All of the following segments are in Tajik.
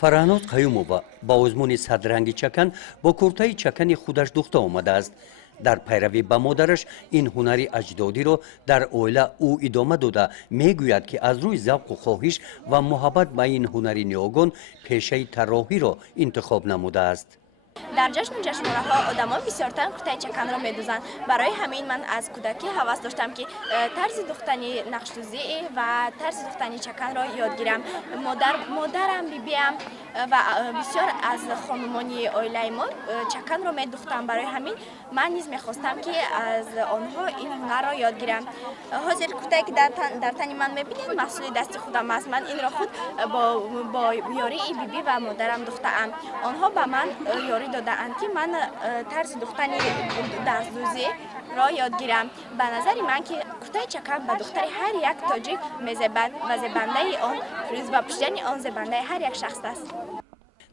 фараҳноз қаюмова ба озмуни садранги чакан бо куртаи чакани худаш духта омадааст. дар пайравӣ ба модараш ин ҳунари аҷдодиро дар оила ӯ идома дода мегӯяд ки аз рӯи завқу хоҳиш ва муҳаббат ба ин ҳунари ниогон пешаи тарроҳиро интихоб намудааст. дар ҷашну ҷашнвораҳо одамон бисёртар куртаи чаканро медӯзанд. Барои ҳамин ман аз кӯдакӣ ҳавас доштам ки тарзи духтани нақшдӯзӣ ва тарзи духтани чаканро ёд гирам. Модарам, бибиам ва бисёр аз хонумони оилаи мо чаканро медухтанд. Барои ҳамин ман низ мехостам ки аз онҳо ин ҳунарро ёд гирам. ҳозир куртае ки дар тани ман мебинед маҳсули дасти худам аст. Ман инро худ бо ёрии биби ва модарам духтаам. онҳо ба ман ёрӣ додаанд ки ман тарзи духтани дастдӯзиро ёд гирам. ба назари ман ки куртаи чакан ба духтари ҳар як тоҷик мезебад ва зебандаи он ва пӯшидани он зебандаи ҳар як шахс аст.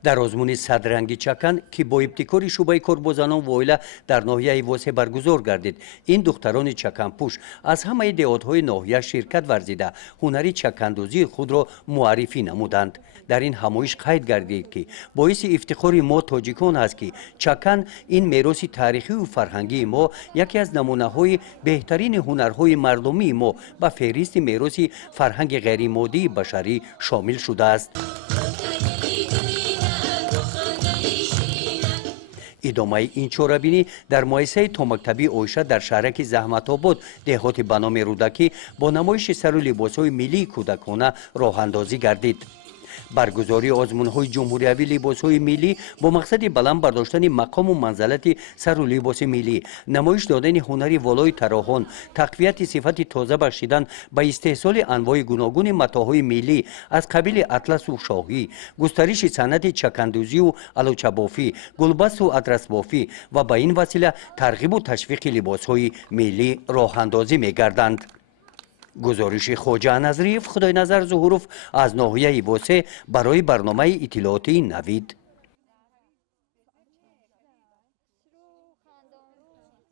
дар озмуни садранги чакан ки бо ибтикори шӯъбаи корбозанон ва оила дар ноҳияи восе баргузор гардид, ин духтарони чаканпӯш аз ҳамаи деҳотҳои ноҳия ширкат варзида ҳунари чакандӯзии худро муаррифӣ намуданд. дар ин ҳамоиш қайд гардид ки боиси ифтихори мо тоҷикон аст ки чакан ин мероси таърихию фарҳангии мо яке аз намунаҳои беҳтарини ҳунарҳои мардумии мо ба феҳристи мероси фарҳанги ғеримоддии башарӣ шомил шудааст. идомаи ин чорабинӣ дар муассисаи томактабии оиша дар шаҳраки заҳматобод деҳоти ба номи рӯдакӣ бо намоиши сару либосҳои миллии кӯдакона роҳандозӣ гардид. баргузории озмунҳои ҷумҳуриявии либосҳои миллӣ бо мақсади баланд бардоштани мақому манзалати сару либоси миллӣ, намоиш додани ҳунари волои тарроҳон, тақвияти сифати тоза бахшидан ба истеҳсоли анвои гуногуни матоъҳои миллӣ аз қабили атласу шоҳӣ, густариши санъати чакандӯзию алучабофӣ, гулбасту атрасбофӣ ва ба ин васила тарғибу ташвиқи либосҳои миллӣ роҳандозӣ мегарданд. гузориши хоҷа назриев, худойназар зуҳуров аз ноҳияи восе барои барномаи иттилоотии Навид.